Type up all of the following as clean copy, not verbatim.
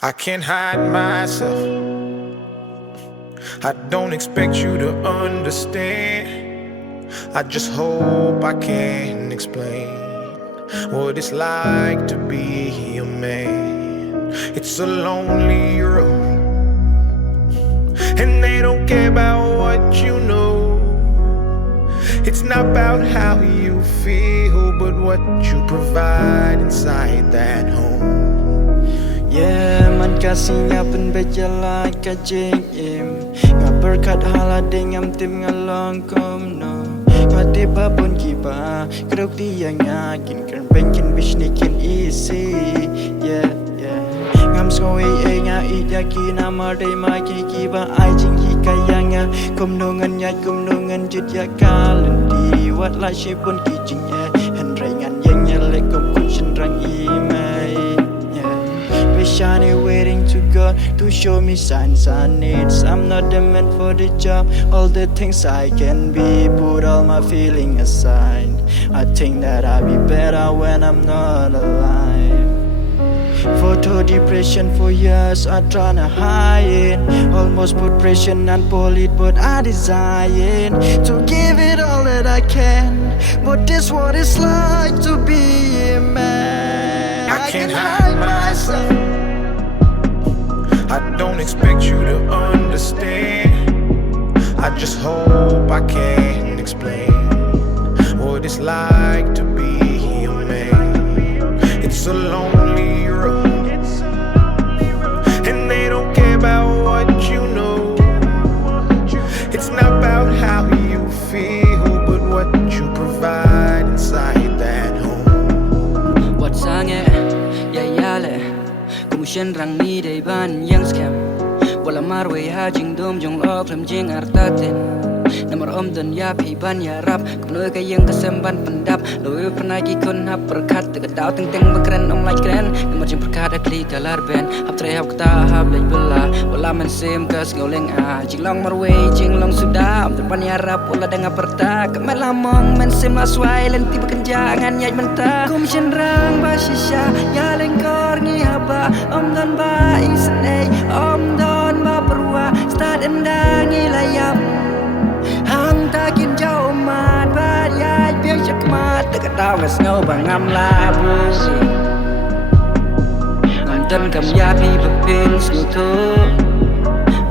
I can't hide myself. I don't expect you to understand. I just hope I can explain what it's like to be a man. It's a lonely road, and they don't care about what you know. It's not about how you feel, but what you provide inside that home. Yeah, man kasihnya pun berjalan ke jengim. Ngah berkat halade ngam tim ngalong komno. Ngah tiba pun kiba, keruk dia ngakin kan benkin bishnikin easy. Yeah, yeah. Ngam skoi ngah ijaki nama day maki kiba ai jing hi kayanga. Kumnungan ya kumnungan jit ya kalenti. Wat la shi pun kijing ya. Hendrengan yang nyelek kum kuncin rang imai. Shining, waiting to God to show me signs I need. I'm not the man for the job. All the things I can be, put all my feeling aside. I think that I'll be better when I'm not alive. Photo depression for years, I tryna hide it. Almost put pressure and pull it, but I desire to give it all that I can. But this what it's like to be a man. I can't hide myself. I don't expect you to understand. I just hope I can explain what it's like to be a man. It's a lonely road, and they don't care about what you know. It's not about how you feel, but what you provide inside that home. What's on it? Yeah. Kumusyan rang ni day ban yang scam. Wala marway ha jing dom jong ok lam jing artatin. Namar om dan ya pi ban ya rap. Kumnoy kayang kesemban pendap. Loe pernah kikon hap berkat. Teka daw ting ting bekeren om like keren. Namar jing berkat akli kalar ben. Hap tre hap kata hap lej bela. Wala men sim kas ngoleng ah. Jing long marway jing long sudah. Om terpan ya rap wala dengar perta. Kemelamong men sim aswai lenti bekenjangan yaj mentah. Kumusyan rang basisya ya lengkor ngi haba. Om don ba isnei. Om don ba perwa. Stad endangi layam. Hang takin jauh mat bat yai biar cakmat dekat tau ngas ngau bangam labu si. Ngam dan kam ya pi bepin snutu.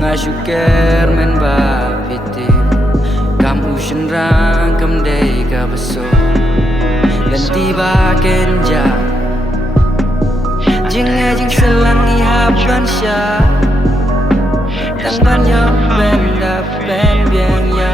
Ngasuker men ba piti. Kam ushin rang kam day ka baso. Dan tiba kenja. Jing selang ni haban sya. Tang ban ya ben da ben biang ya.